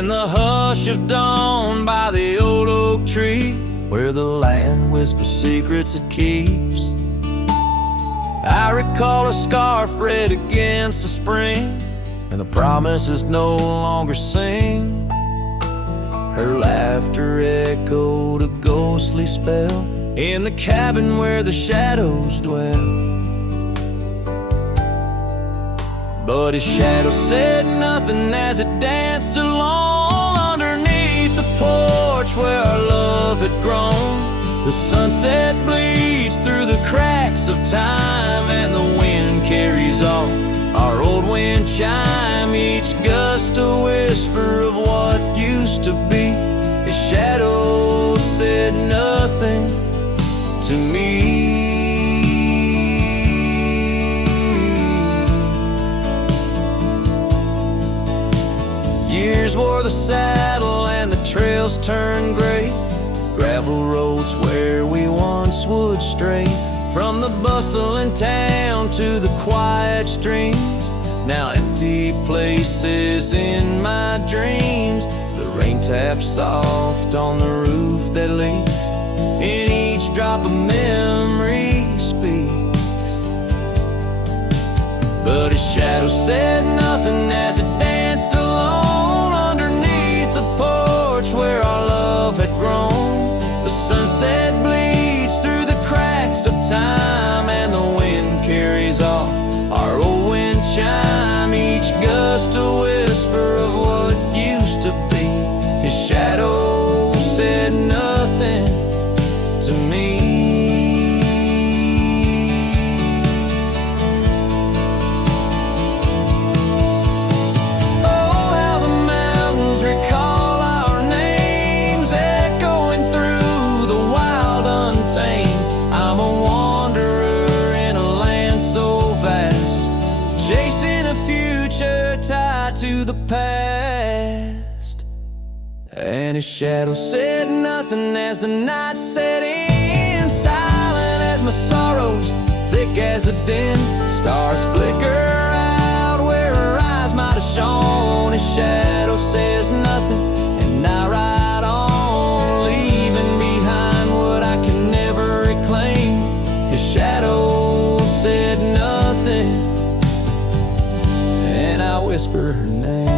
In the hush of dawn by the old oak tree, where the land whispers secrets it keeps, I recall a scarf red against the spring, and the promises no longer sing. Her laughter echoed a ghostly spell in the cabin where the shadows dwell. But his shadow said nothing as it danced alone underneath the porch where our love had grown. The sunset bleeds through the cracks of time, and the wind carries off our old wind chime. Each gust a whisper of what used to be. His shadow said nothing to me. Years wore the saddle and the trails turned gray, gravel roads where we once would stray. From the bustling town to the quiet streams, now empty places in my dreams. The rain taps soft on the roof that leaks, in each drop of memory speaks. But his shadow said nothing as it danced alone underneath the porch where our love had grown. The sunset bleeds through the cracks of time, and the wind carries off our old wind chime. Each gust a whisper of what used to be. His shadow said nothing to me. Oh, how the mountains recall our names, echoing through the wild untamed. I'm a wanderer in a land so vast, chasing a future tied to the past. And his shadow said nothing as the night set in, silent as my sorrows, thick as the din. Stars flicker out where her eyes might have shone. His shadow says nothing, and I ride on, leaving behind what I can never reclaim. His shadow said nothing, and I whisper her name.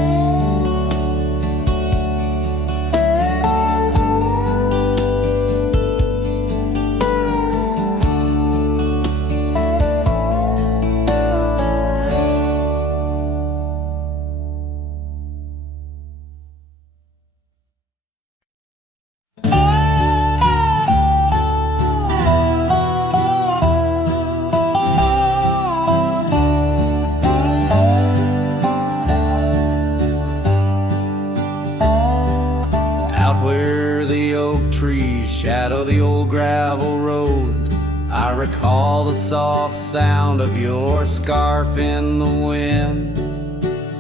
Shadow the old gravel road, I recall the soft sound of your scarf in the wind.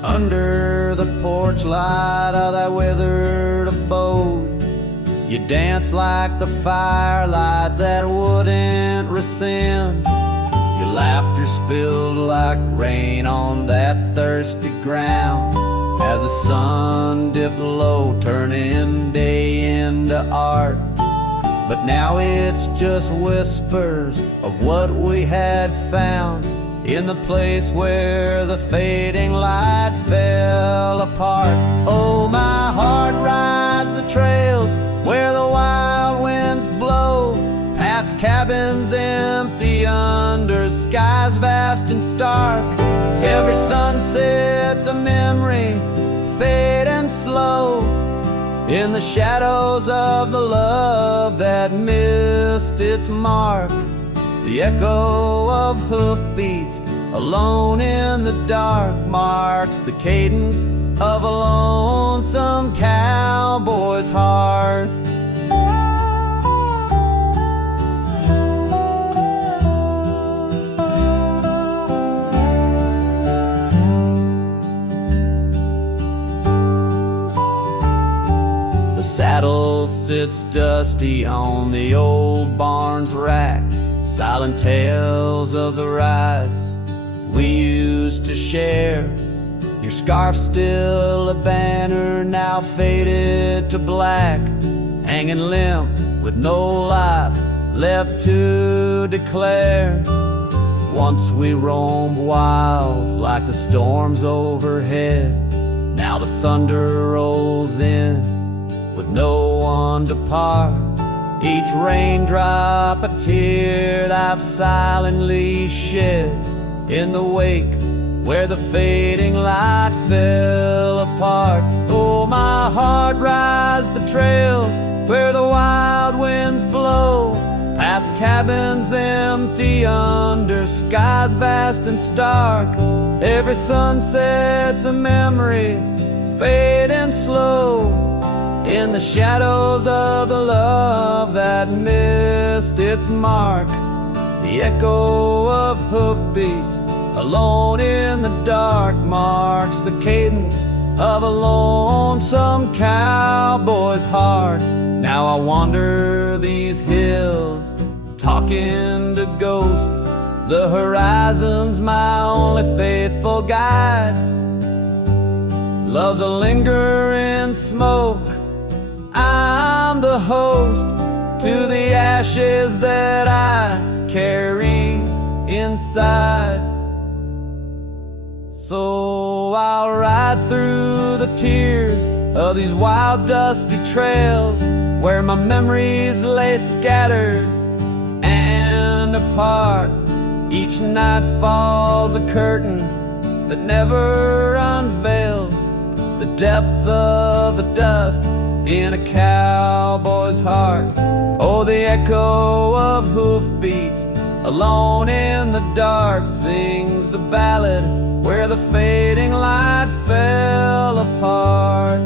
Under the porch light of that withered abode, you danced like the firelight that wouldn't rescind. Your laughter spilled like rain on that thirsty ground, as the sun dipped low, turning day into art. But now it's just whispers of what we had found in the place where the fading light fell apart. Oh, my heart rides the trails where the wild winds blow, past cabins empty under skies vast and stark. Every sunset's a memory, fading slow, in the shadows of the love that missed its mark. The echo of hoofbeats alone in the dark marks the cadence of a lonesome cowboy's heart. The saddle sits dusty on the old barn's rack, silent tales of the rides we used to share. Your scarf's still a banner, now faded to black, hanging limp with no life left to declare. Once we roamed wild like the storms overhead. Now the thunder rolls in with no one to part. Each raindrop a tear that I've silently shed in the wake where the fading light fell apart. Oh, my heart rides the trails where the wild winds blow, past cabins empty under skies vast and stark. Every sunset's a memory, fading slow, in the shadows of the love that missed its mark. The echo of hoofbeats alone in the dark marks the cadence of a lonesome cowboy's heart. Now I wander these hills, talking to ghosts. The horizon's my only faithful guide. Love's a lingering smoke, I'm the host to the ashes that I carry inside. So I'll ride through the tears of these wild dusty trails where my memories lay scattered and apart. Each night falls a curtain that never unveils the depth of the dust in a cowboy's heart. Oh, the echo of hoofbeats alone in the dark sings the ballad where the fading light fell apart.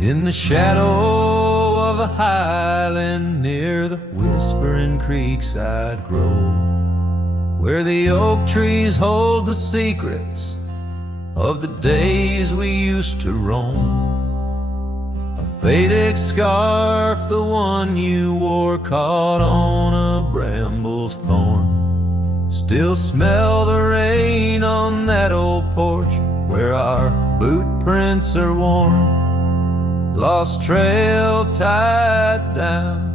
In the shadow of a highland near the whispering creekside grove, where the oak trees hold the secrets of the days we used to roam, a faded scarf, the one you wore, caught on a bramble's thorn. Still smell the rain on that old porch where our boot prints are worn. Lost trail tied down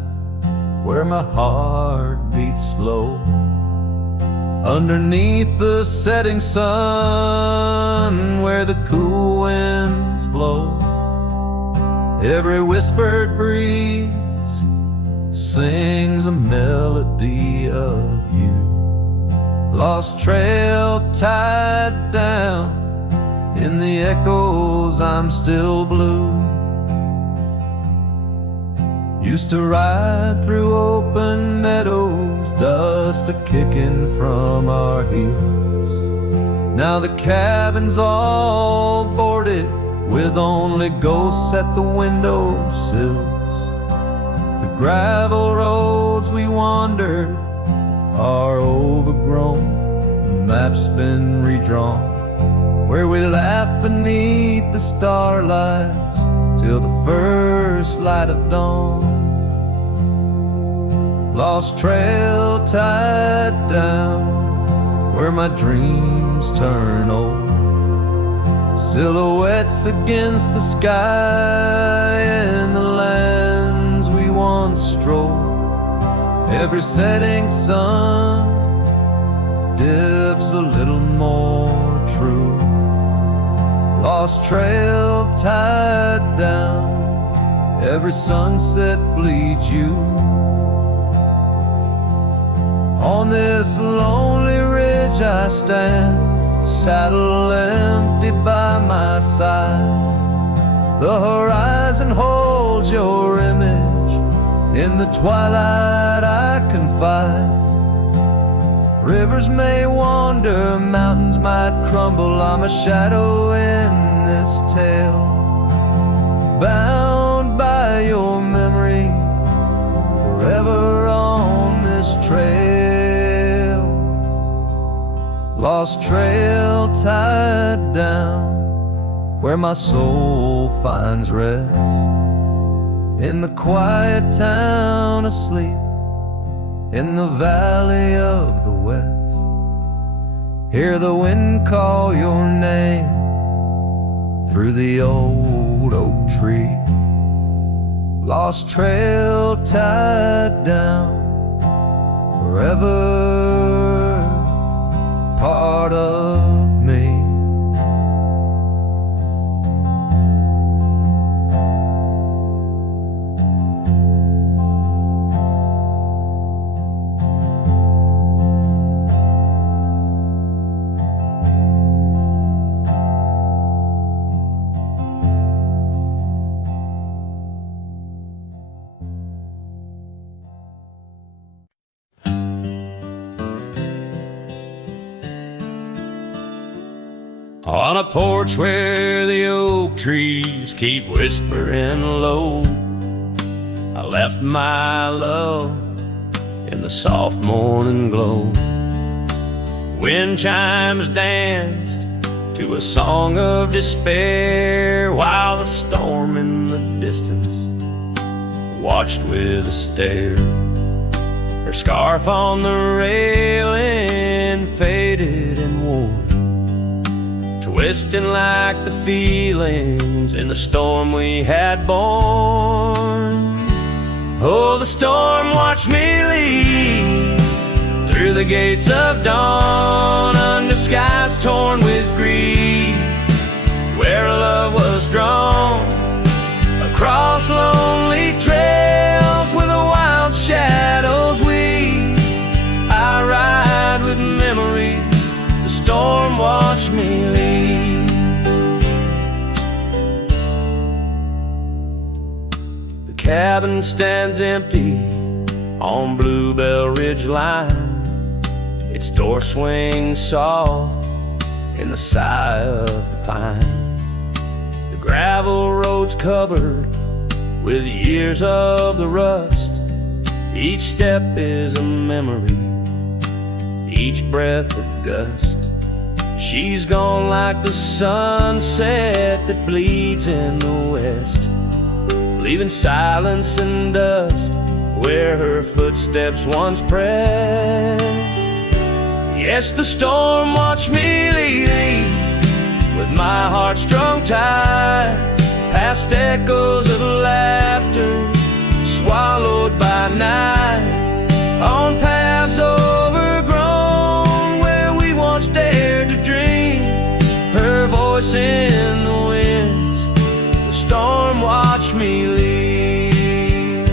where my heart beats slow. Underneath the setting sun where the cool winds blow. Every whispered breeze sings a melody of you. Lost trail tied down in the echoes, I'm still blue. Used to ride through open meadows, dust a-kicking from our heels. Now the cabin's all boarded with only ghosts at the windowsills. The gravel roads we wandered are overgrown, the map's been redrawn, where we laugh beneath the starlights till the first light of dawn. Lost trail tied down where my dreams turn old. Silhouettes against the sky and the lands we once strolled. Every setting sun dips a little more true. Lost trail tied down, every sunset bleeds you. On this lonely ridge I stand, saddle empty by my side. The horizon holds your image, in the twilight I confide. Rivers may wander, mountains might crumble, I'm a shadow in this tale, bound by your lost trail tied down where my soul finds rest, in the quiet town asleep in the valley of the west. Hear the wind call your name through the old oak tree. Lost trail tied down, forever part of me. On a porch where the oak trees keep whispering low, I left my love in the soft morning glow. Wind chimes danced to a song of despair, while the storm in the distance watched with a stare. Her scarf on the railing faded and wore, twisting like the feelings in the storm we had borne. Oh, the storm watched me leave through the gates of dawn, under skies torn with grief, where love was drawn, across lonely trails where the wild shadows weave. I ride with memories, the storm watched me leave. The cabin stands empty on Bluebell Ridge line, its door swings soft in the sigh of the pine. The gravel road's covered with years of the rust, each step is a memory, each breath a gust. She's gone like the sunset that bleeds in the west, leaving silence and dust where her footsteps once pressed. Yes, the storm watched me leave with my heart strung tight, past echoes of laughter swallowed by night, on paths overgrown where we once dared to dream. Her voice in the winds, the storm watched me leave.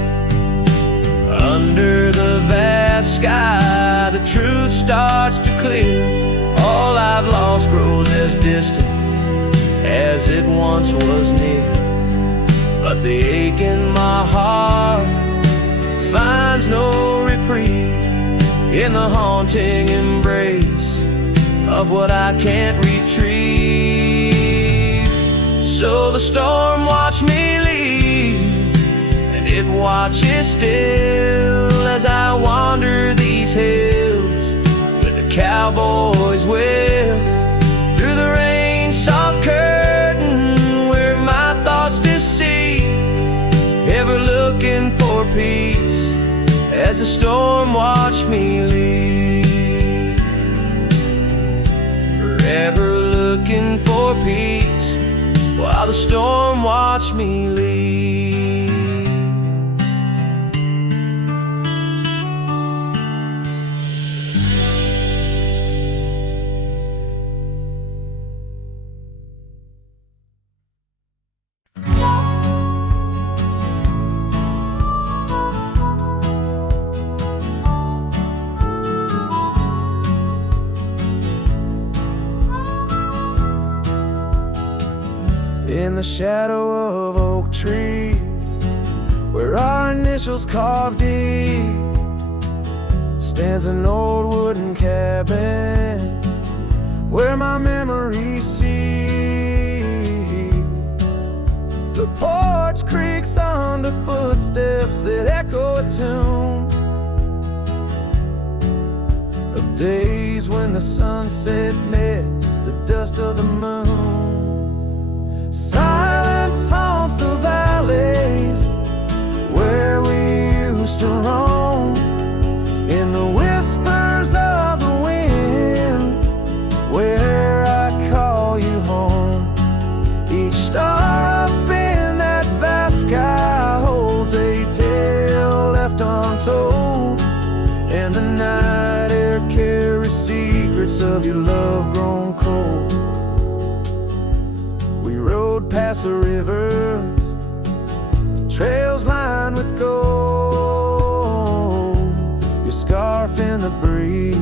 Under the vast sky, the truth starts to clear. All I've lost grows as distant as it once was near, but the ache in my heart finds no reprieve in the haunting embrace of what I can't retrieve. So the storm watched me leave, and it watches still as I wander these hills with the cowboy's will, through the rain soft curtain where my thoughts deceive, ever looking for peace as the storm watched me leave. Forever looking for peace while the storm watched me leave. In the shadow of oak trees, where our initials carved deep, stands an old wooden cabin where my memories see. The porch creaks under footsteps that echo a tune of days when the the sunset met the dust of the moon. Silence haunts the valleys where we used to roam. In the whispers of the wind, where I call you home. Each star up in that vast sky holds a tale left untold, and the night air carries secrets of your love grown cold. We rode past the rivers, trails lined with gold, your scarf in the breeze,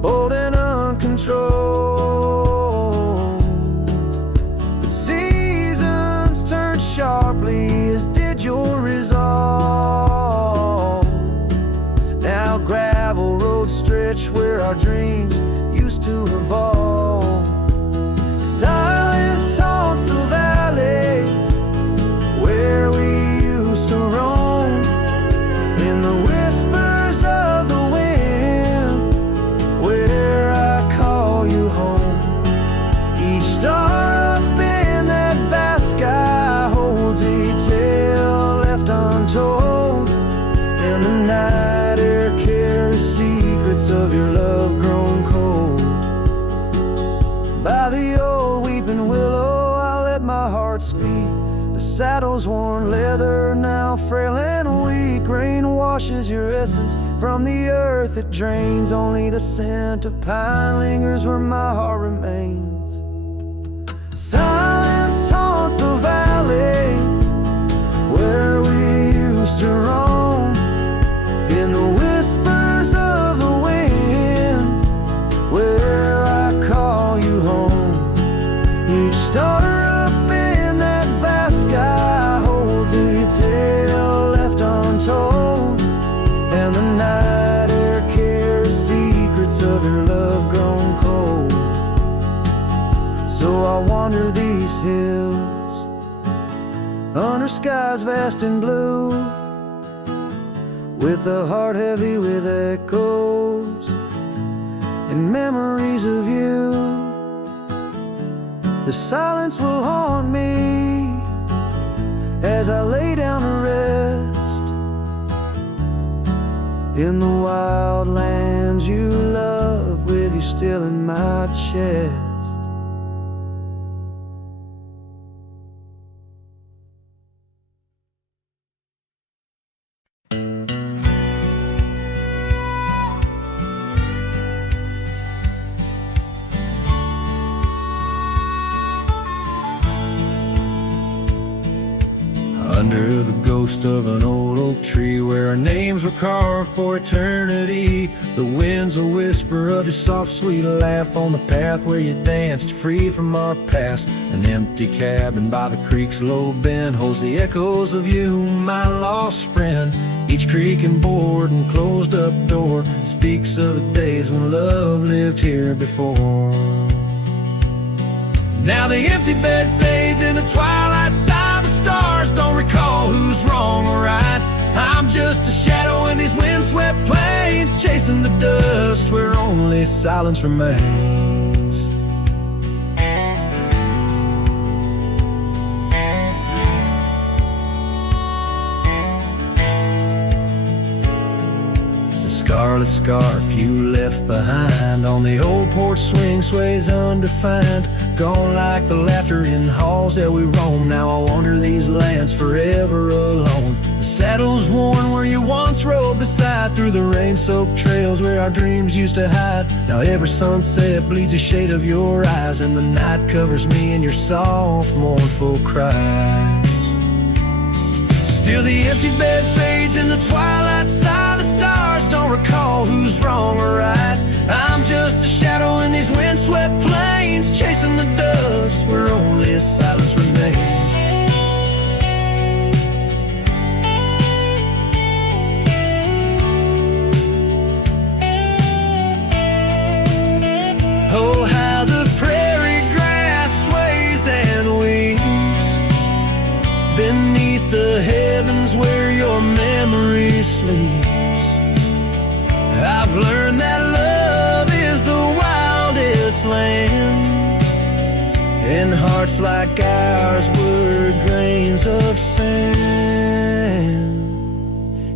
bold and uncontrolled. But seasons turned sharply, as did your resolve. Now gravel roads stretch where our dreams used to revolve. Silence haunts the valleys where we used to roam. In the whispers of the wind, where I call you home. Each star up in that vast sky holds a tale left untold, and the night air carries secrets of your love grown cold. By the old weeping willow I let my heart speak. The saddle's worn leather, now frail and weak. Rain washes your essence from the earth it drains. Only the scent of pine lingers where my heart remains. Silence haunts the valleys where we used to roam. In the whispers of the wind, where I call you home. Each star up in that vast sky holds a tale left untold, and the night air carries secrets of your love grown cold. So I wander these hills under skies vast and blue, with a heart heavy with echoes and memories of you. The silence will haunt me as I lay down to rest in the wild lands you love, with you still in my chest. Under the ghost of an old oak tree, where our names were carved for eternity, the winds a whisper of your soft sweet laugh on the path where you danced free from our past. An empty cabin by the creek's low bend holds the echoes of you, my lost friend. Each creaking board and closed up door speaks of the days when love lived here before. Now the empty bed fades in the twilight side. The stars don't recall who's wrong or right. I'm just a shadow in these windswept plains, chasing the dust where only silence remains. The scarlet scarf you left behind on the old porch swing sways undefined, gone like the laughter in halls that we roam. Now I wander these lands forever alone. The saddle's worn where you once rode beside, through the rain-soaked trails where our dreams used to hide. Now every sunset bleeds a shade of your eyes, and the night covers me in your soft, mournful cries. Still the empty bed fades in the twilight side. The stars don't recall who's wrong or right. I'm just a shadow in these windswept plains, chasing the dust where only silence remains. Oh, how the prairie grass sways and weeps beneath the heavens where your memory sleeps. I've learned that love and hearts like ours were grains of sand.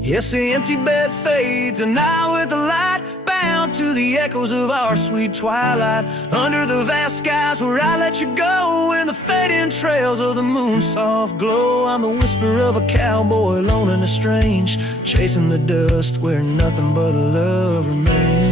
Yes, the empty bed fades, and I with the light, bound to the echoes of our sweet twilight, under the vast skies where I let you go, in the fading trails of the moon's soft glow. I'm the whisper of a cowboy, lone and estranged, chasing the dust where nothing but love remains.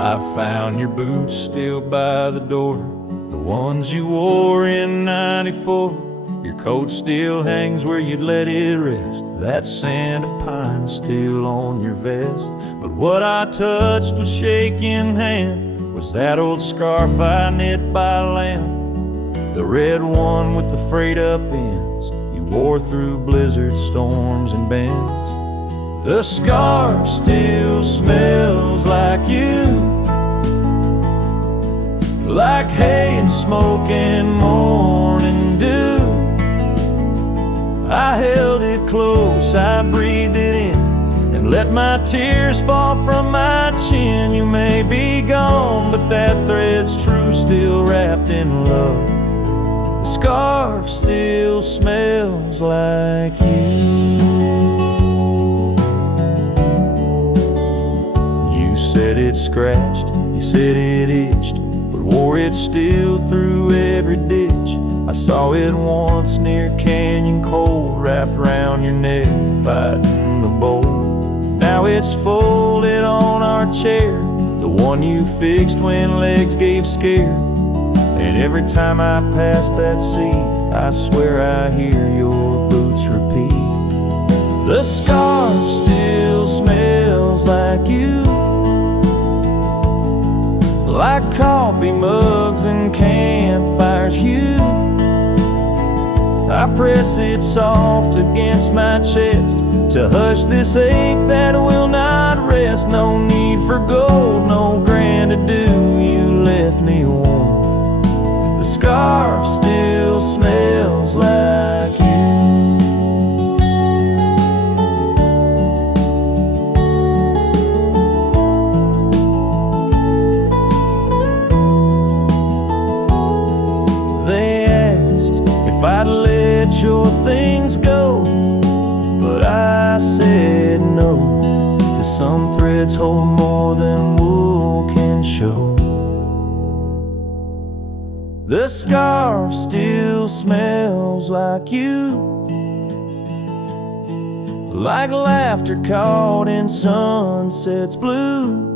I found your boots still by the door, the ones you wore in '94. Your coat still hangs where you'd let it rest, that scent of pine still on your vest. But what I touched with shaking hand was that old scarf I knit by lamb, the red one with the frayed up ends you wore through blizzard storms and bends. The scarf still smells like you, like hay and smoke and morning dew. I held it close, I breathed it in, and let my tears fall from my chin. You may be gone, but that thread's true, still wrapped in love. The scarf still smells like you. You said it scratched, you said it itched, but wore it still through every ditch. I saw it once near Canyon Cold, wrapped around your neck, fighting the bolt. Now it's folded on our chair, the one you fixed when legs gave scare. And every time I pass that seat, I swear I hear your boots repeat. The scarf still smells like you, like coffee mugs and campfires hue. I press it soft against my chest to hush this ache that will not rest. No need for gold, no grand ado, you left me warm. The scarf still smells like you. If I'd let your things go, but I said no, 'cause some threads hold more than wool can show. The scarf still smells like you, like laughter caught in sunset's blue.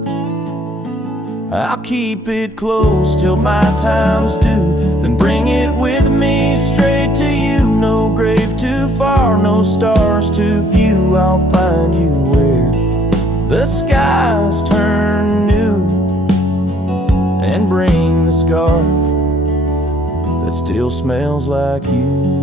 I'll keep it close till my time's due, then bring it with me straight to you. No grave too far, no stars too few. I'll find you where the skies turn new, and bring the scarf that still smells like you.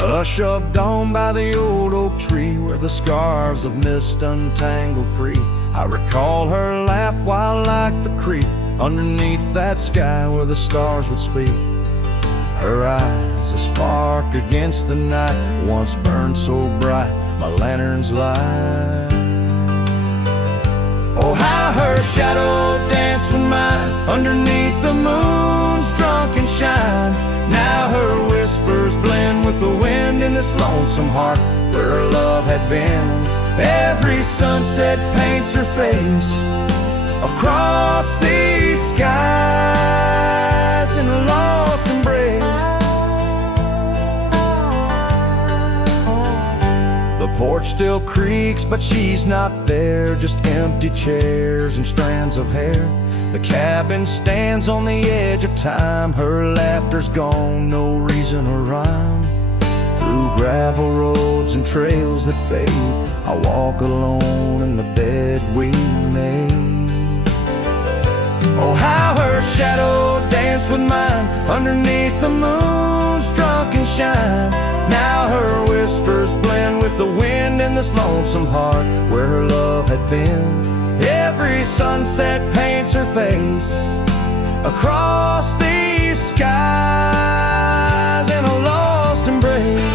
Hush of dawn by the old oak tree, where the scarves of mist untangle free, I recall her laugh while like the creek, underneath that sky where the stars would speak. Her eyes, a spark against the night, once burned so bright, my lantern's light. Oh, how her shadow danced with mine, underneath the moon's drunken shine. Now her whispers blend with the wind in this lonesome heart where her love had been. Every sunset paints her face across these skies, and lost embrace. The porch still creaks, but she's not there. Just empty chairs and strands of hair. The cabin stands on the edge of time. Her laughter's gone, no reason or rhyme. Through gravel roads and trails that fade, I walk alone in the bed we made. Oh, how her shadow danced with mine underneath the moon's drunken shine. Now her whispers blend with the wind in this lonesome heart where her love had been. Every sunset paints her face across these skies in a lost embrace.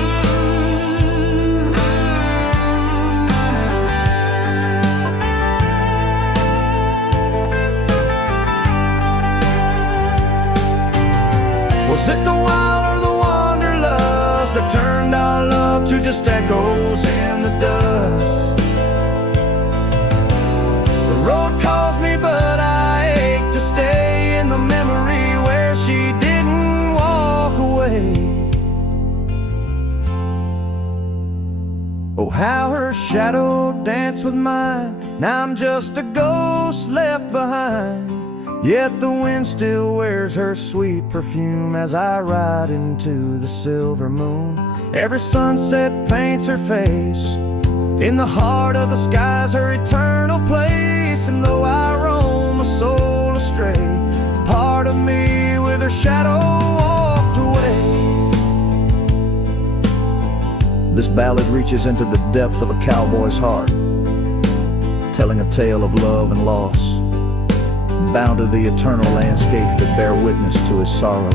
Was it the wild or the wanderlust that turned our love to just echoes in the dust? The road calls me, but I ache to stay in the memory where she didn't walk away. Oh, how her shadow danced with mine. Now I'm just a ghost left behind. Yet the wind still wears her sweet perfume as I ride into the silver moon. Every sunset paints her face. In the heart of the sky's her eternal place. And though I roam a soul astray, part of me with her shadow walked away. This ballad reaches into the depth of a cowboy's heart, telling a tale of love and loss, bound to the eternal landscapes that bear witness to his sorrow.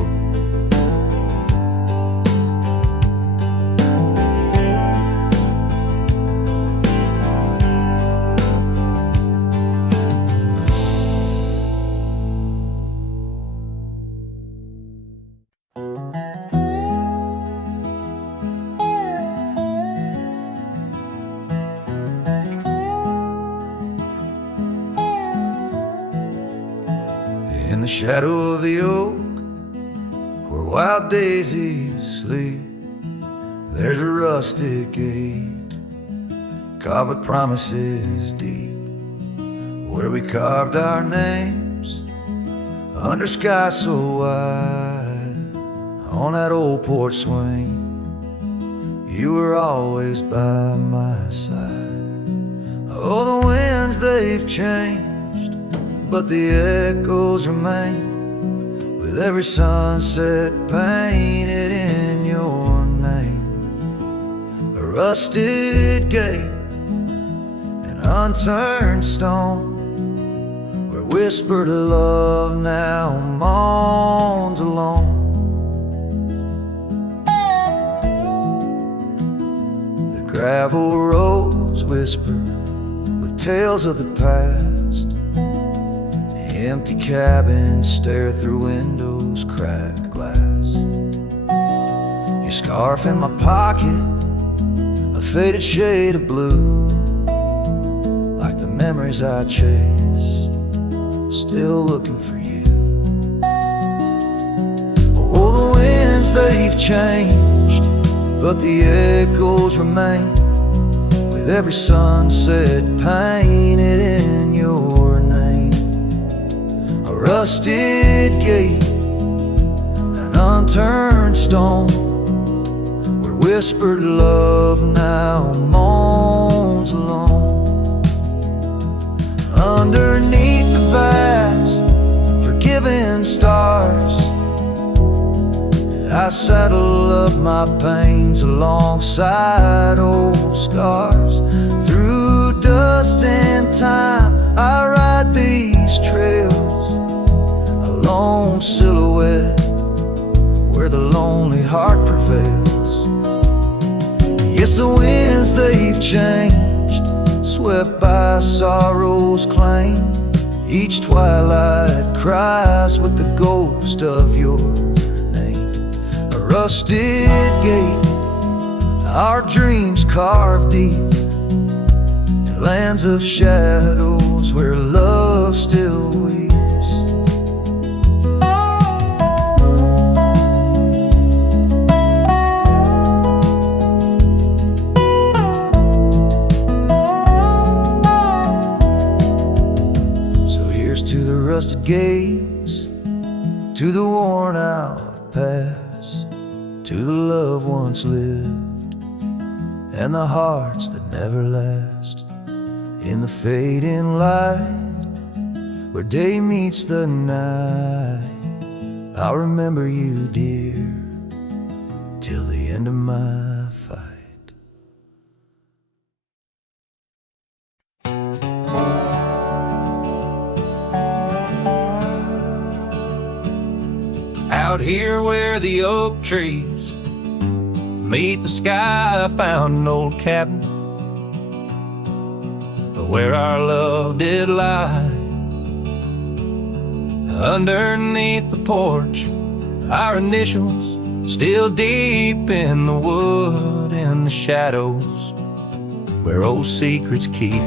In the shadow of the oak, where wild daisies sleep, there's a rustic gate, carved with promises deep, where we carved our names under sky so wide. On that old porch swing, you were always by my side. Oh, the winds, they've changed, but the echoes remain, with every sunset painted in your name. A rusted gate, an unturned stone, where whispered love now moans alone. The gravel roads whisper with tales of the past. Empty cabins stare through windows, cracked glass. Your scarf in my pocket, a faded shade of blue, like the memories I chase, still looking for you. Oh, the winds, they've changed, but the echoes remain, with every sunset painted in your name. A rusted gate, an unturned stone, where whispered love now moans alone. Underneath the vast, forgiving stars, I saddle up my pains alongside old scars. Through dust and time, I ride these trails, a lone silhouette where the lonely heart prevails. Yes, the winds, they've changed, swept by sorrow's claim. Each twilight cries with the ghost of your name. A rusted gate, our dreams carved deep in lands of shadows where love still weeps. rusted gates, to the worn out past, to the love once lived, and the hearts that never last. In the fading light, where day meets the night, I'll remember you, dear, till the end of my fight. Out here where the oak trees meet the sky, I found an old cabin where our love did lie. Underneath the porch, our initials still deep in the wood, in the shadows where old secrets keep.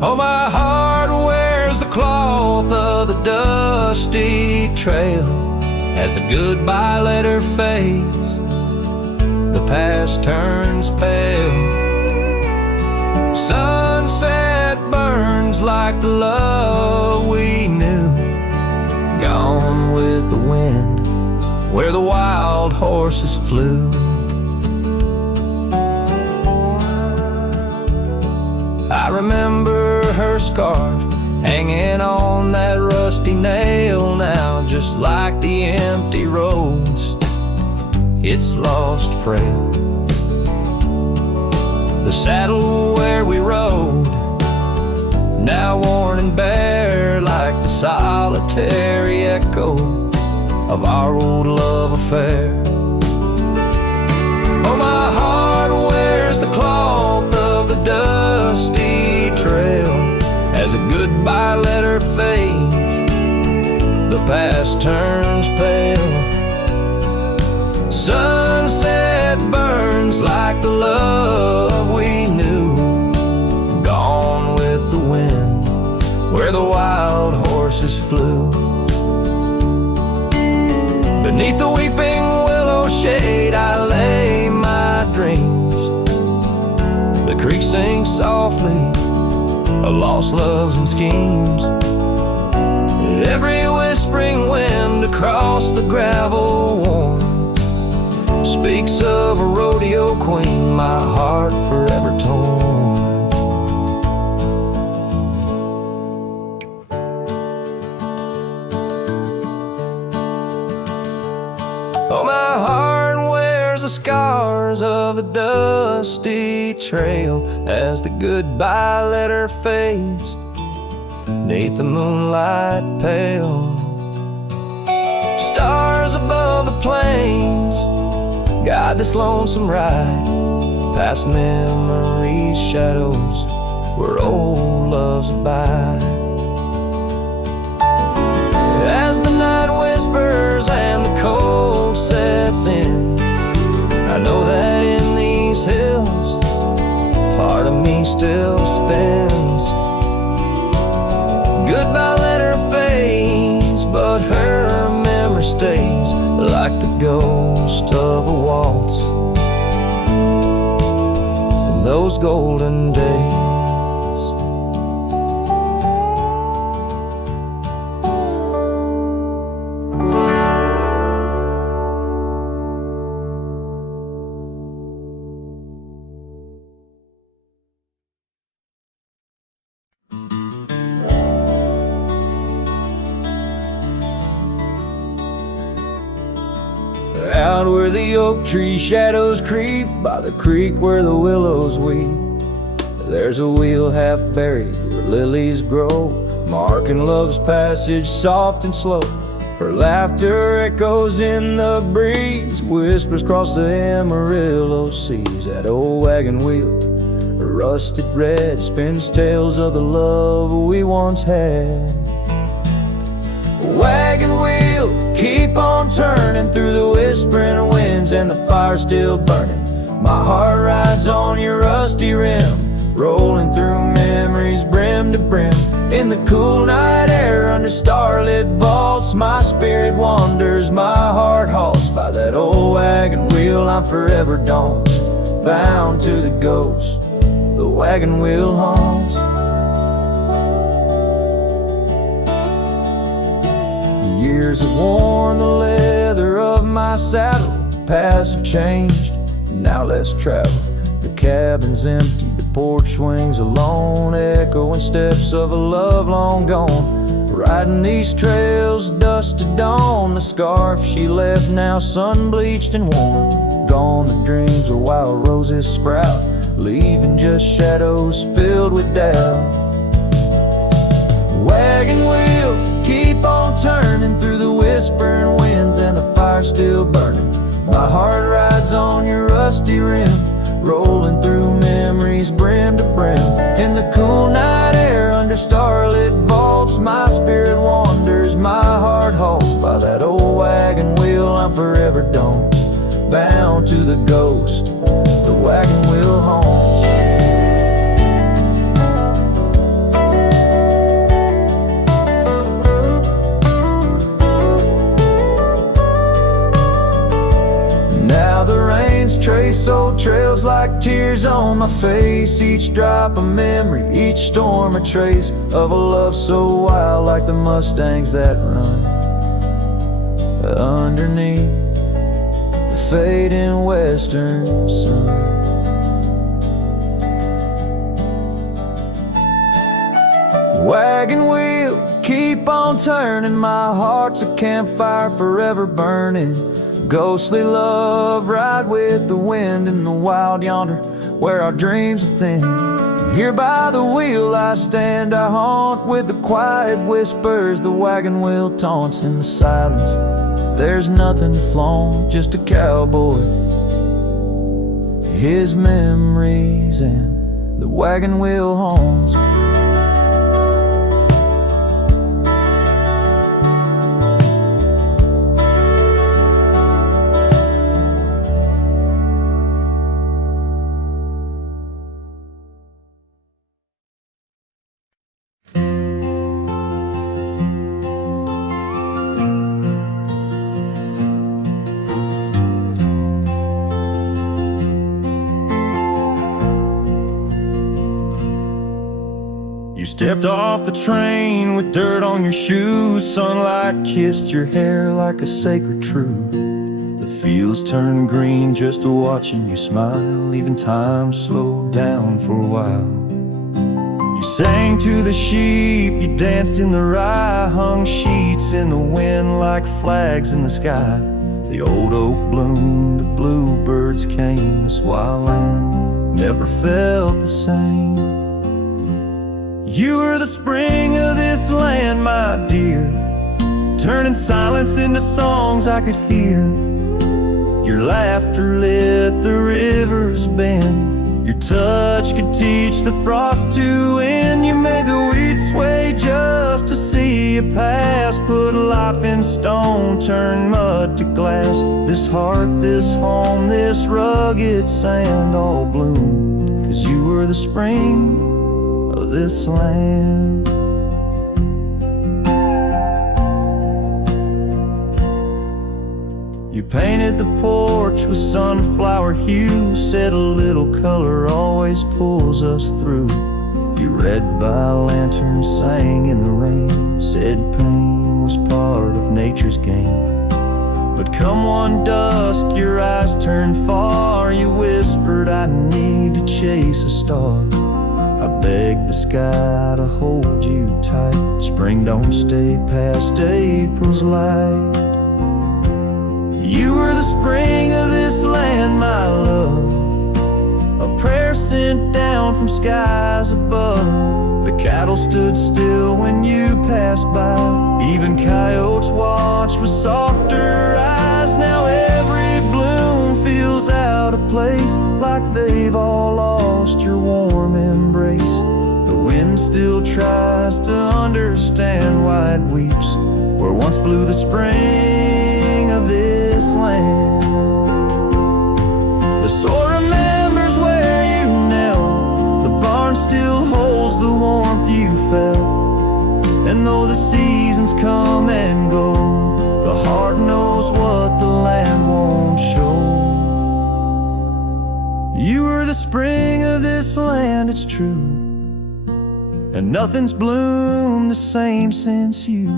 Oh, my heart wears the cloth of the dusty trail as the goodbye letter fades, the past turns pale. Sunset burns like the love we knew, gone with the wind where the wild horses flew. I remember her scarf hanging on that rusty nail now, just like the empty roads, it's lost frail. The saddle where we rode, now worn and bare like the solitary echo of our old love affair. Oh, my heart wears the cloth of the dusty trail as a goodbye letter fades, the past turns pale. Sunset burns like the love we knew, gone with the wind where the wild horses flew. Beneath the weeping willow shade I lay my dreams. The creek sings softly of lost loves and schemes. Every whispering wind across the gravel worn speaks of a rodeo queen, my heart forever torn. Oh, my heart wears the scars of the dusty trail as the goodbye letter fades, neath the moonlight pale. Stars above the plains guide this lonesome ride, past memories, shadows where old loves abide. As the night whispers and the cold sets in, I know that in these hills part of me still spins. Goodbye letter fades, but her memory stays like the ghost of a waltz in those golden days. Out where the oak tree shadows creep, by the creek where the willows weep, there's a wheel half buried where lilies grow, marking love's passage soft and slow. Her laughter echoes in the breeze, whispers across the Amarillo seas. That old wagon wheel, rusted red, spins tales of the love we once had. Wagon wheel, keep on turning through the whispering winds and the fire still burning. My heart rides on your rusty rim, rolling through memories brim to brim. In the cool night air under starlit vaults, my spirit wanders, my heart halts. By that old wagon wheel I'm forever dawned, bound to the ghost the wagon wheel haunts. years have worn the leather of my saddle. Paths have changed, now let's travel. The cabin's empty, the porch swings alone, echoing steps of a love long gone. Riding these trails, dusk to dawn. The scarf she left now sun-bleached and worn. Gone the dreams where wild roses sprout, leaving just shadows filled with doubt. Wagon wheel, keep on turning through the whispering winds, and the fire's still burning. My heart rides on your rusty rim, rolling through memories brim to brim. In the cool night air under starlit vaults, my spirit wanders, my heart halts. By that old wagon wheel I'm forever doomed, bound to the ghost the wagon wheel haunts. Now the rains trace old trails like tears on my face. Each drop a memory, each storm a trace of a love so wild, like the mustangs that run underneath the fading western sun. Wagon wheel, keep on turning, my heart's a campfire forever burning. Ghostly love, ride with the wind in the wild yonder, where our dreams are thin. Here by the wheel I stand, I haunt with the quiet whispers the wagon wheel taunts. In the silence there's nothing to flaunt, just a cowboy, his memories, and the wagon wheel haunts. Stepped off the train with dirt on your shoes. Sunlight kissed your hair like a sacred truth. The fields turned green just watching you smile. Even time slowed down for a while. You sang to the sheep, you danced in the rye, hung sheets in the wind like flags in the sky. The old oak bloomed, the bluebirds came. This wild land never felt the same. You were the spring of this land, my dear, turning silence into songs I could hear. Your laughter lit the river's bend. Your touch could teach the frost to end. You made the weeds sway just to see you pass. Put life in stone, turn mud to glass. This heart, this home, this rugged sand all bloomed 'cause you were the spring of this land. You painted the porch with sunflower hue, said a little color always pulls us through. You read by lantern, sang in the rain, said pain was part of nature's game. But come one dusk, your eyes turned far. You whispered, I need to chase a star. I begged the sky to hold you tight. Spring don't stay past April's light. You were the spring of this land, my love, a prayer sent down from skies above. The cattle stood still when you passed by. Even coyotes watched with softer eyes. Now every bloom feels out of place, like they've all lost your warm embrace. The wind still tries to understand why it weeps where once blew the spring of this land. The soil remembers where you knelt. The barn still holds the warmth you felt. And though the seasons come and go, the heart knows what the land won't show. You were the spring of this land, it's true, and nothing's bloomed the same since you.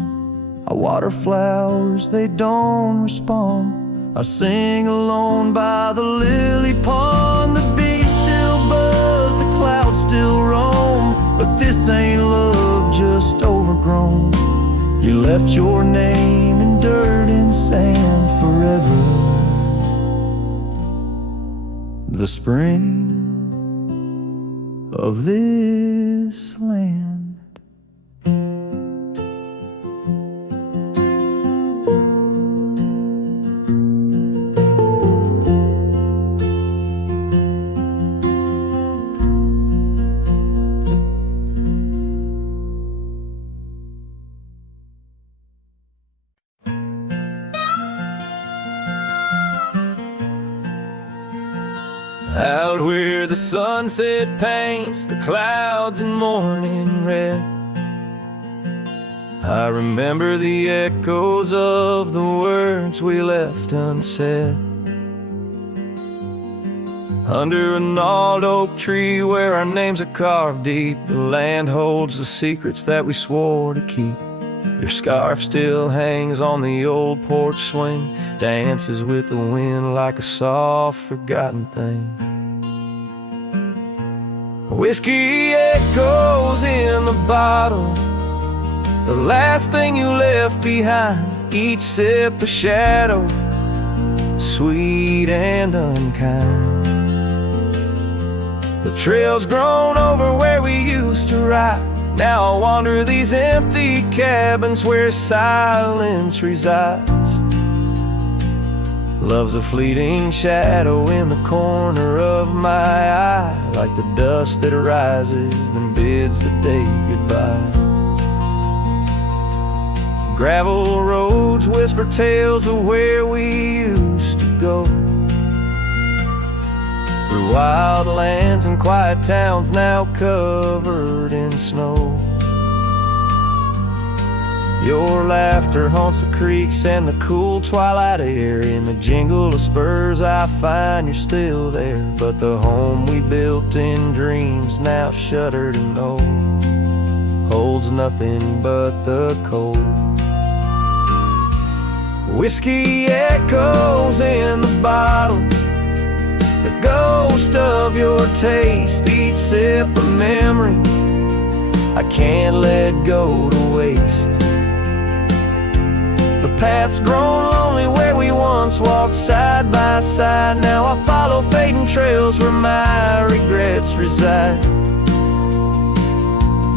I water flowers, they don't respond. I sing alone by the lily pond. The bees still buzz, the clouds still roam, but this ain't love, just overgrown. You left your name in dirt and sand forever. The spring of this land. Out where the sunset paints the clouds in morning red, I remember the echoes of the words we left unsaid. Under a gnarled oak tree where our names are carved deep, the land holds the secrets that we swore to keep. Your scarf still hangs on the old porch swing, dances with the wind like a soft forgotten thing. Whiskey echoes in the bottle, the last thing you left behind. Each sip a shadow, sweet and unkind. The trail's grown over where we used to ride. Now I wander these empty cabins where silence resides. Love's a fleeting shadow in the corner of my eye, like the dust that rises then bids the day goodbye. Gravel roads whisper tales of where we used to go, through wild lands and quiet towns now covered in snow. Your laughter haunts the creeks and the cool twilight air. In the jingle of spurs I find you're still there, but the home we built in dreams, now shuttered and old, holds nothing but the cold. Whiskey echoes in the bottle, the ghost of your taste. Each sip a memory I can't let go to waste. The path's grown lonely where we once walked side by side. Now I follow fading trails where my regrets reside.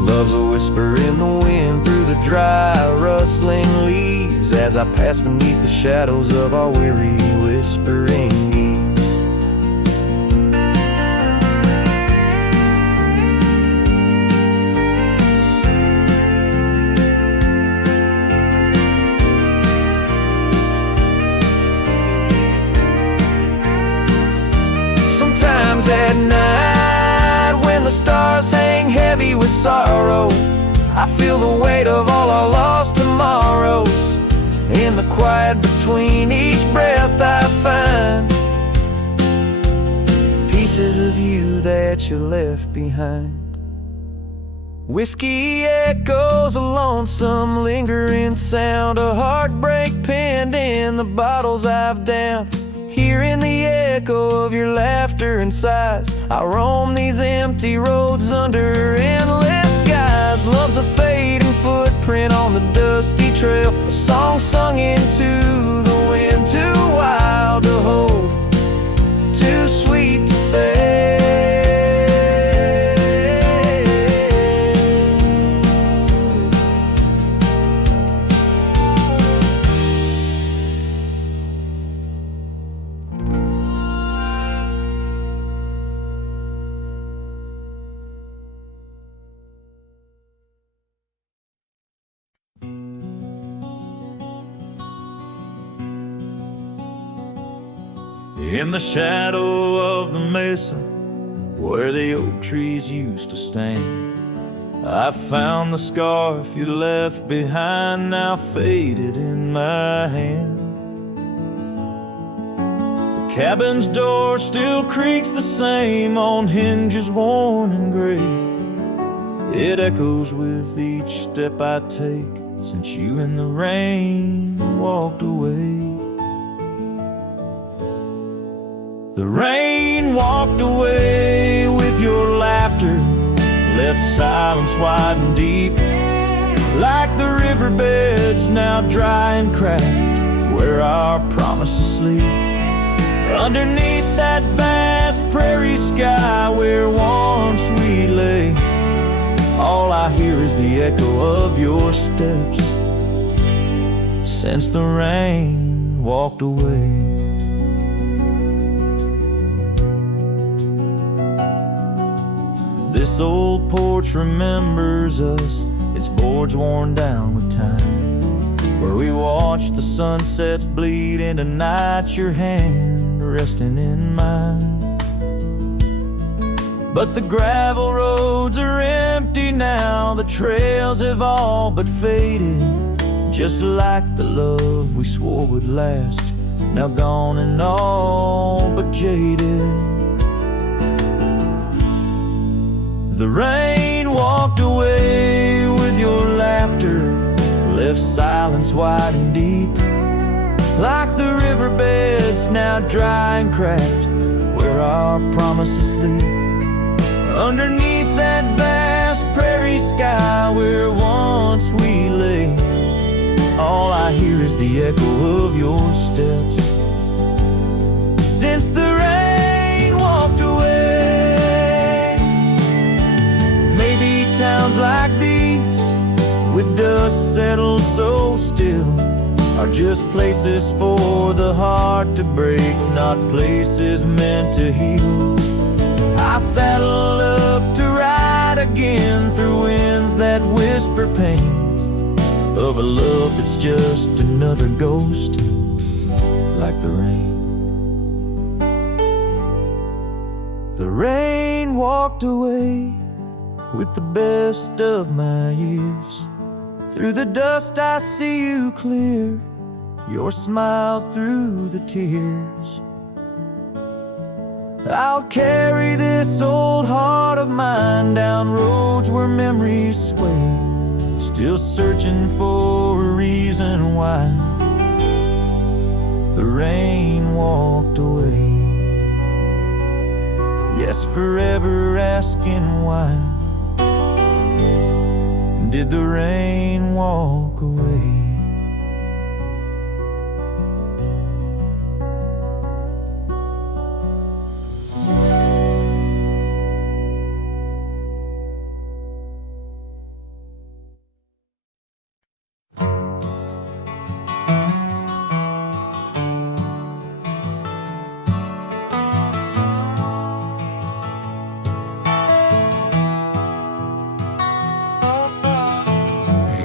Love's a whisper in the wind through the dry rustling leaves, as I pass beneath the shadows of our weary whispering ease. Sometimes at night, when the stars hang heavy with sorrow, I feel the weight of all our lost tomorrows. In the quiet between each breath I find pieces of you that you left behind. Whiskey echoes, a lonesome lingering sound, a heartbreak penned in the bottles I've downed. Hearing the echo of your laughter and sighs, I roam these empty roads under endless skies. Love's a fading footprint on the dusty trail, a song sung into the wind, too wild to hold, too sweet to fail. In the shadow of the mesa where the oak trees used to stand, I found the scarf you left behind, now faded in my hand. The cabin's door still creaks the same on hinges worn and gray. It echoes with each step I take, since you and the rain walked away. The rain walked away with your laughter, left silence wide and deep, like the riverbeds now dry and cracked, where our promises sleep. Underneath that vast prairie sky where once we lay, all I hear is the echo of your steps, since the rain walked away. This old porch remembers us, its boards worn down with time, where we watch the sunsets bleed into night, your hand resting in mine. But the gravel roads are empty now, the trails have all but faded, just like the love we swore would last, now gone and all but jaded. The rain walked away with your laughter, left silence wide and deep, like the riverbeds now dry and cracked, where our promises sleep. Underneath that vast prairie sky where once we lay, all I hear is the echo of your steps, since the rain walked away. Maybe towns like these, with dust settled so still, are just places for the heart to break, not places meant to heal. I saddle up to ride again through winds that whisper pain of a love that's just another ghost, like the rain. The rain walked away with the best of my years. Through the dust I see you clear, your smile through the tears. I'll carry this old heart of mine down roads where memories sway, still searching for a reason why the rain walked away. Yes, forever asking why did the rain walk away?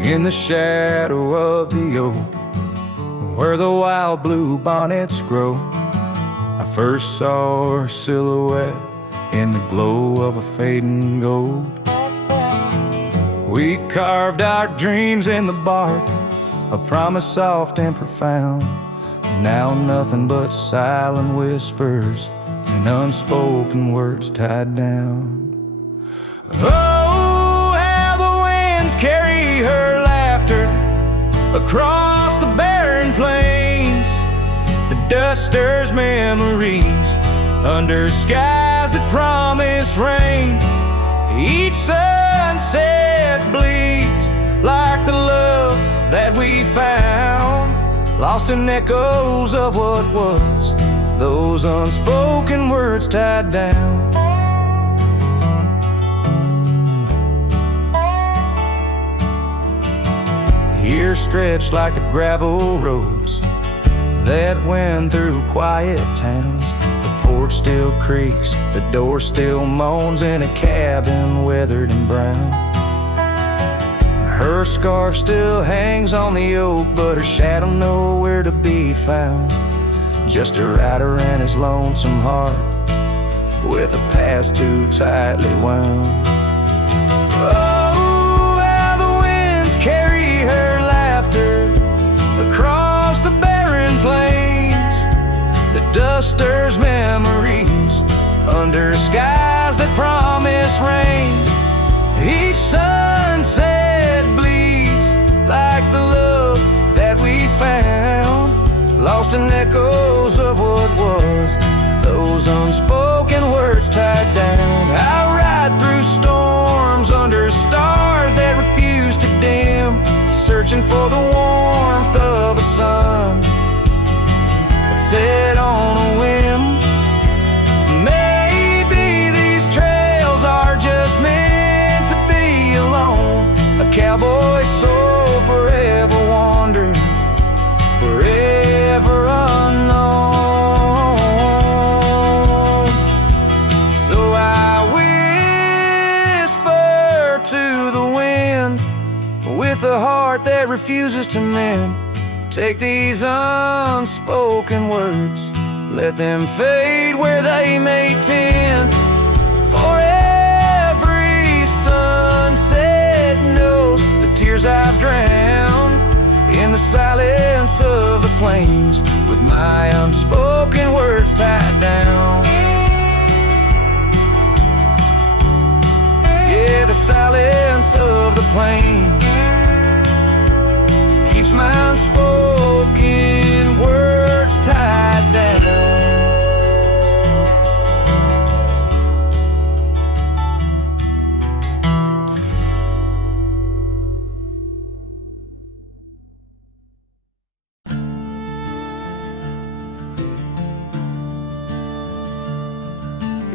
In the shadow of the oak, where the wild blue bonnets grow, I first saw her silhouette in the glow of a fading gold. We carved our dreams in the bark, a promise soft and profound. Now nothing but silent whispers and unspoken words tied down. Oh, how the winds carry her laughter across the barren plains. The dust stirs memories under skies that promise rain. Each sunset bleeds like the love that we found, lost in echoes of what was, those unspoken words tied down. Here stretched like the gravel roads that went through quiet towns. The porch still creaks, the door still moans in a cabin weathered and brown. Her scarf still hangs on the oak, but her shadow nowhere to be found. Just a rider and his lonesome heart, with a past too tightly wound. Oh, how the winds carry her laughter across the barren plains. The dust stirs memories under skies that promise rain. Each sunset bleeds like the love that we found, lost in echoes of what was, those unspoken words tied down. I ride through storms under stars that refuse to dim, searching for the warmth of a sun that set on a whim. Maybe these trails are just meant to be alone, a cowboy soul forever wandering, forever unknown. So I whisper to the wind with a heart that refuses to mend. Take these unspoken words, let them fade where they may tend. For every sunset knows the tears I've drowned in the silence of the plains, with my unspoken words tied down. Yeah, the silence of the plains keeps my unspoken words tied down.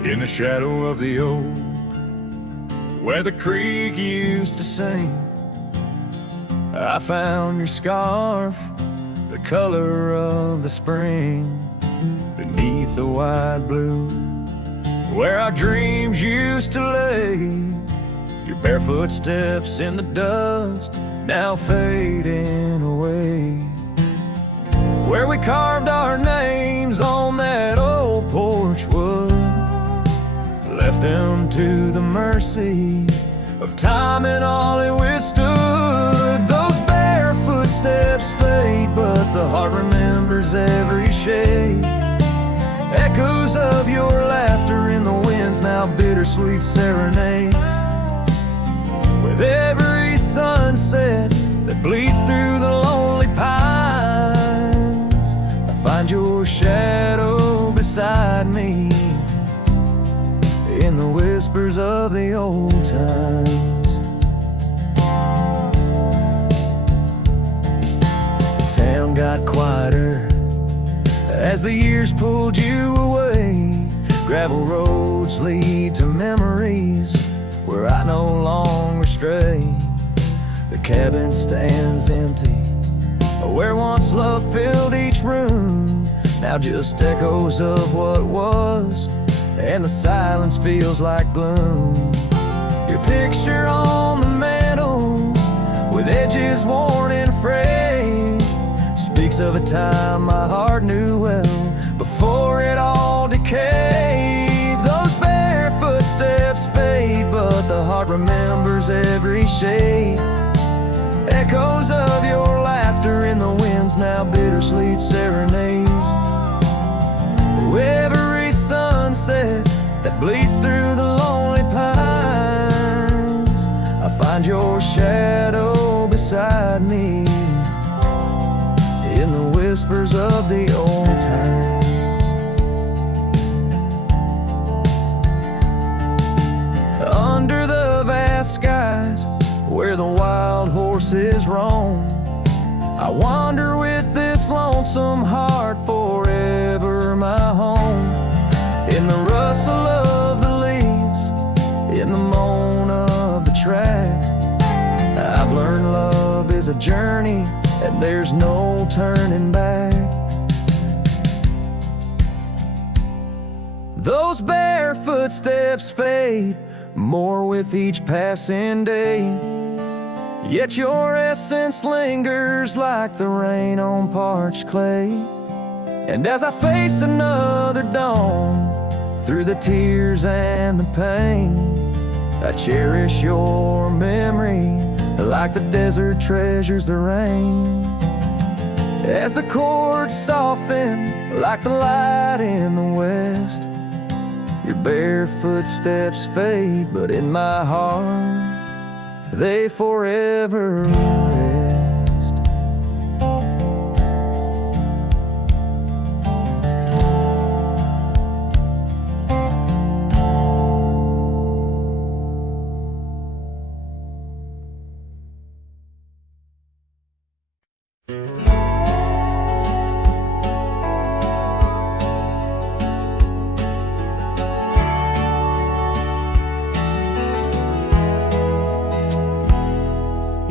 In the shadow of the old, where the creek used to sing, I found your scarf, the color of the spring, beneath the wide blue, where our dreams used to lay. Your barefoot steps in the dust, now fading away. Where we carved our names on that old porch wood, left them to the mercy of time and all it withstood. Those bare footsteps fade, but the heart remembers every shade. Echoes of your laughter in the winds, now bittersweet serenades. With every sunset that bleeds through the lonely pines, I find your shadow beside me in the whispers of the old times. The town got quieter as the years pulled you away. Gravel roads lead to memories where I no longer stray. The cabin stands empty where once love filled each room, now just echoes of what was, and the silence feels like gloom. Your picture on the mantle, with edges worn and frayed, speaks of a time my heart knew well, before it all decayed. Those bare footsteps fade, but the heart remembers every shade. Echoes of your laughter in the winds, now bittersweet serenades. Every sunset that bleeds through the lonely pines, I find your shadow beside me in the whispers of the old times. Under the vast skies where the wild horses roam, I wander with this lonesome heart, forever my home. In the rustle of the leaves, in the moan of the track, I've learned love is a journey and there's no turning back. Those bare footsteps fade more with each passing day, yet your essence lingers like the rain on parched clay. And as I face another dawn, through the tears and the pain, I cherish your memory like the desert treasures the rain. As the chords soften like the light in the west, your bare footsteps fade, but in my heart they forever rest.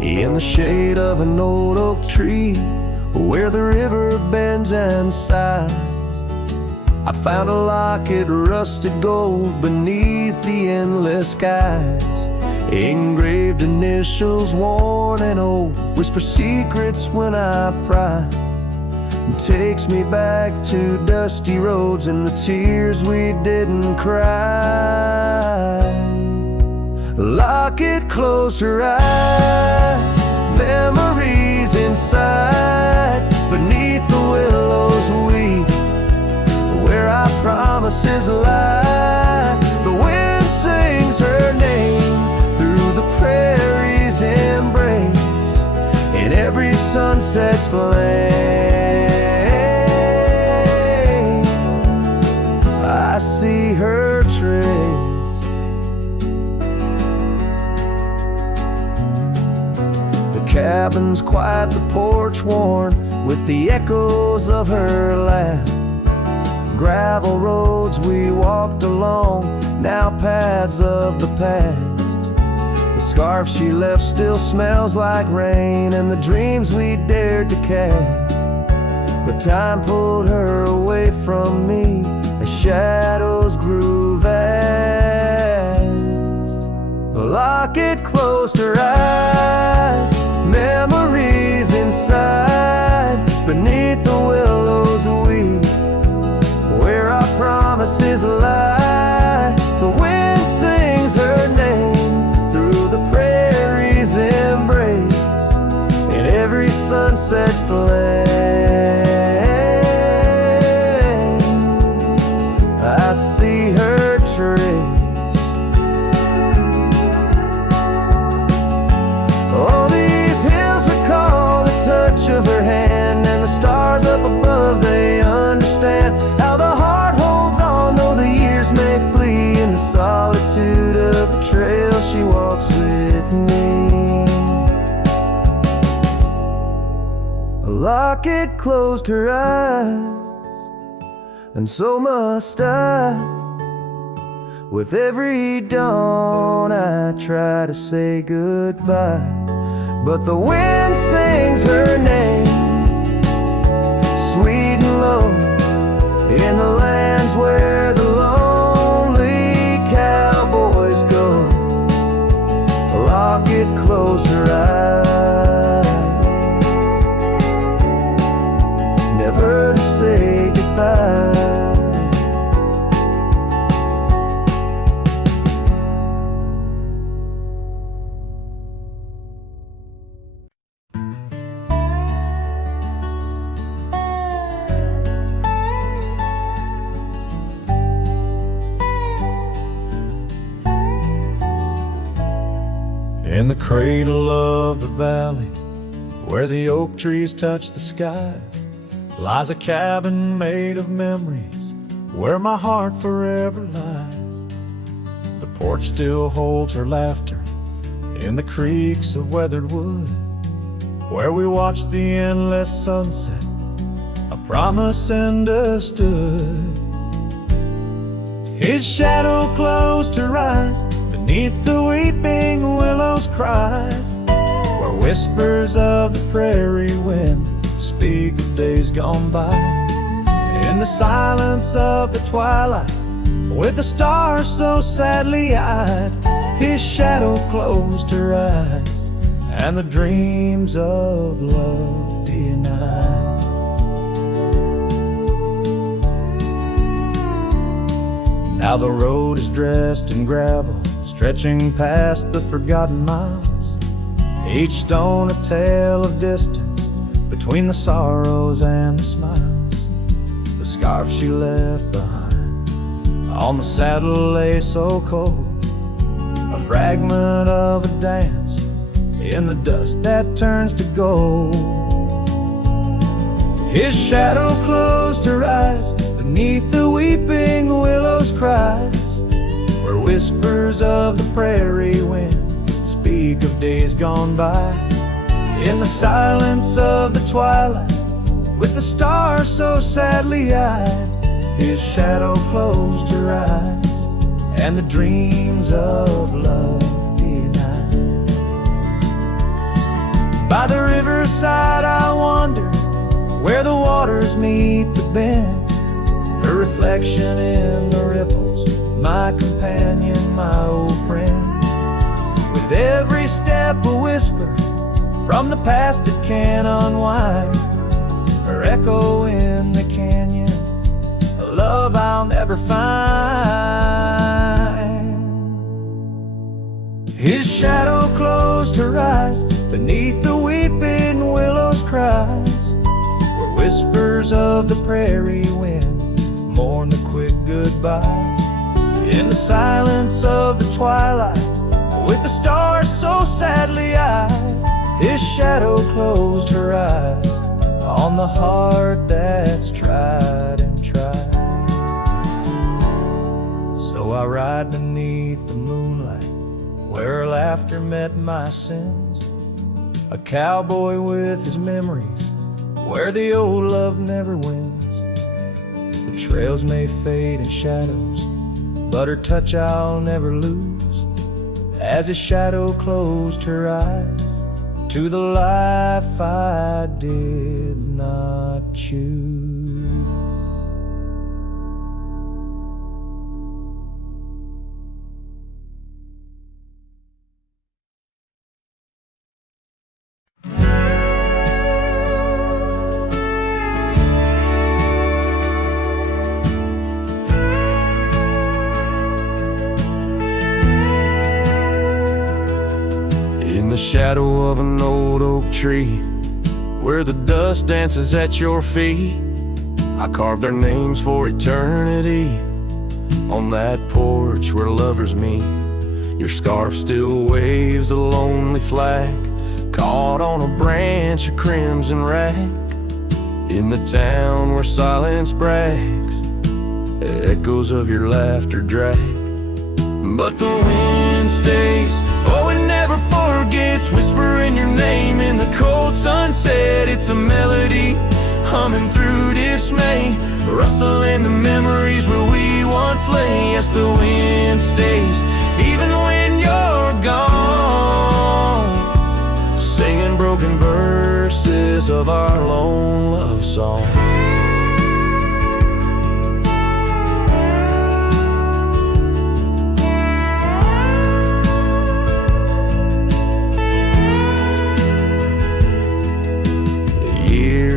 In the shade of an old oak tree, where the river bends and sighs, I found a locket, rusted gold, beneath the endless skies. Engraved initials, worn and old, whisper secrets when I pry. It takes me back to dusty roads and the tears we didn't cry. Locket closed her eyes, memories inside, beneath the willows weep, where our promises lie. The wind sings her name through the prairie's embrace, in every sunset's flame I see her trace. Cabin's quiet, the porch worn with the echoes of her laugh. Gravel roads we walked along, now paths of the past. The scarf she left still smells like rain, and the dreams we dared to cast. But time pulled her away from me as shadows grew vast. The locket closed her eyes, memories inside, beneath the willows weep, where our promises lie. The wind sings her name through the prairie's embrace, in every sunset flame I see her trace. Of her hand, and the stars up above, they understand how the heart holds on, though the years may flee. In the solitude of the trail, she walks with me. A locket closed her eyes, and so must I. With every dawn I try to say goodbye, but the wind sings her name, sweet and low, in the lands where the lonely cowboys go. A locket closed her eyes, never to say goodbye. In the cradle of the valley, where the oak trees touch the skies, lies a cabin made of memories, where my heart forever lies. The porch still holds her laughter in the creaks of weathered wood, where we watched the endless sunset, a promise understood. His shadow closed her eyes, beneath the weeping willows cries, where whispers of the prairie wind speak of days gone by. In the silence of the twilight, with the stars so sadly eyed, his shadow closed her eyes, and the dreams of love denied. Now the road is dressed in gravel, stretching past the forgotten miles, each stone a tale of distance between the sorrows and the smiles. The scarf she left behind on the saddle lay so cold, a fragment of a dance in the dust that turns to gold. His shadow closed her eyes, beneath the weeping willows cries, where whispers of the prairie wind speak of days gone by. In the silence of the twilight, with the stars so sadly eyed, his shadow closed her eyes, and the dreams of love denied. By the riverside I wander, where the waters meet the bend, her reflection in the ripples, my companion, my old friend. With every step a whisper from the past that can't unwind, her echo in the canyon, a love I'll never find. His shadow closed her eyes, beneath the weeping willows cries, where whispers of the prairie wind mourn the quick goodbyes. In the silence of the twilight, with the stars so sadly eyed, his shadow closed her eyes on the heart that's tried and tried. So I ride beneath the moonlight, where her laughter met my sins, a cowboy with his memories, where the old love never wins. The trails may fade in shadows, but her touch I'll never lose, as his shadow closed her eyes to the life I did not choose. In the shadow of an old oak tree, where the dust dances at your feet, I carved their names for eternity on that porch where lovers meet. Your scarf still waves a lonely flag, caught on a branch of crimson rag, in the town where silence brags, echoes of your laughter drag. But the wind stays, oh it never forgets, whispering your name in the cold sunset. It's a melody humming through dismay, rustling the memories where we once lay. Yes, the wind stays, even when you're gone, singing broken verses of our lone love song.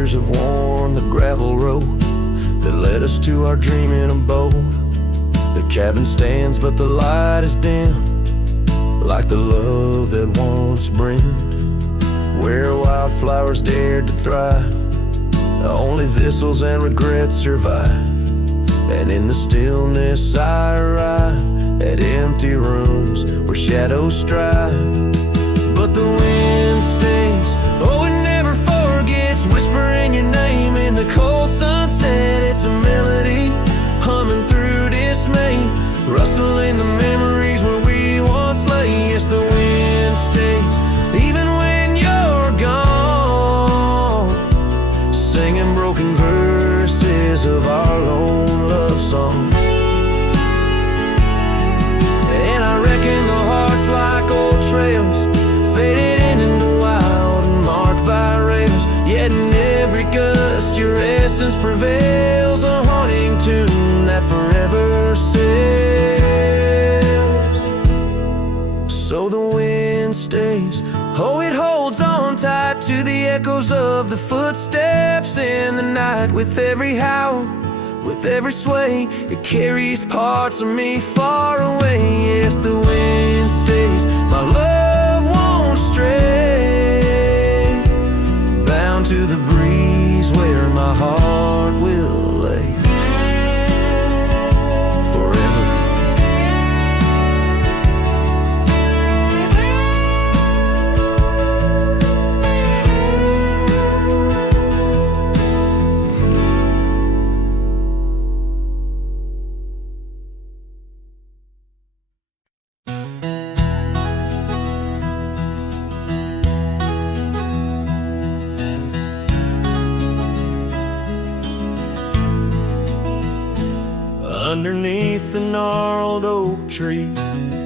Have worn the gravel road that led us to our dreaming abode. The cabin stands, but the light is dim, like the love that once brimmed, where wildflowers dared to thrive. Only thistles and regrets survive, and in the stillness I arrive at empty rooms where shadows strive. But the wind stays, oh it never forgets, whispering your name in the cold sunset. It's a melody humming through dismay, rustling the memories where we once lay. Yes, the wind stays, even when you're gone, singing broken verses of our lone love song. And I reckon the heart's like old trails, faded into wild and marked by rails, yet in every gust your essence prevails, a haunting tune that forever sails. So the wind stays, oh it holds on tight to the echoes of the footsteps in the night. With every howl, with every sway, it carries parts of me far away. Yes, the wind stays, my love won't stray, bound to the breeze where my heart will lay forever. tree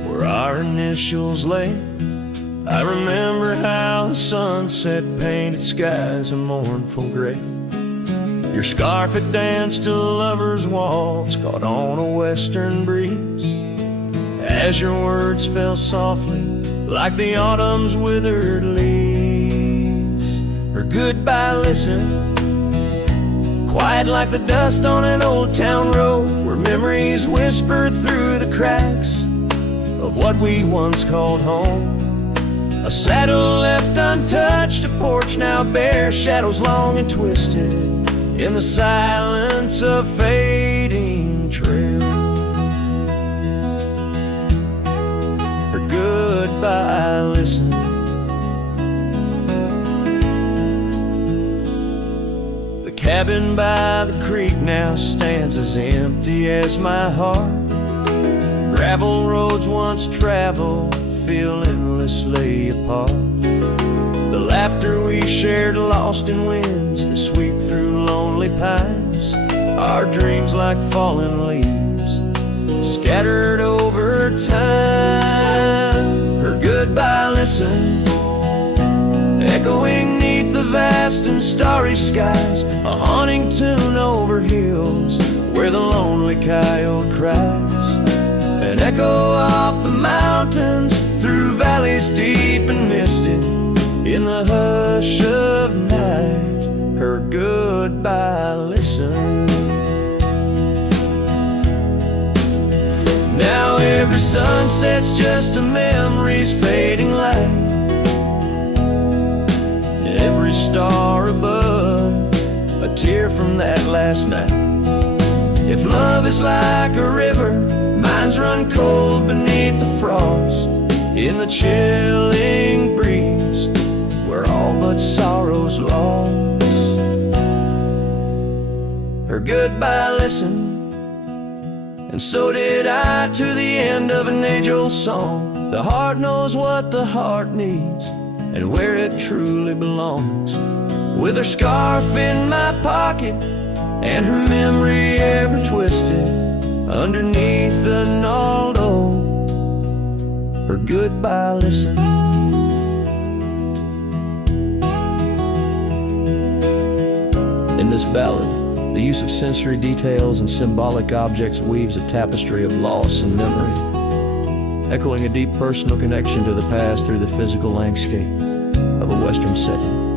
where our initials lay. I remember how the sunset painted skies a mournful gray. Your scarf had danced a lover's waltz caught on a western breeze, as your words fell softly like the autumn's withered leaves. Her goodbye listened, quiet like the dust on an old town road, where memories whisper through the cracks of what we once called home. A saddle left untouched, a porch now bare, shadows long and twisted in the silence of fading trail. Her goodbye listen. The cabin by the creek now stands as empty as my heart. Gravel roads once traveled feel endlessly apart. The laughter we shared lost in winds that sweep through lonely pines. Our dreams like fallen leaves scattered over time. Her goodbye listen, echoing neath the vast and starry skies, a haunting tune over hills where the lonely coyote cries. An echo off the mountains through valleys deep and misted in the hush of night. Her goodbye listen. Now every sunset's just a memory's fading light. Every star above, a tear from that last night. If love is like a river, mine's run cold beneath the frost, in the chilling breeze, where all but sorrow's lost. Her goodbye listened, and so did I, to the end of an age-old song. The heart knows what the heart needs and where it truly belongs. With her scarf in my pocket and her memory ever twisted underneath the gnarled oak, her goodbye listen. In this ballad, the use of sensory details and symbolic objects weaves a tapestry of loss and memory, echoing a deep personal connection to the past through the physical landscape of a Western setting.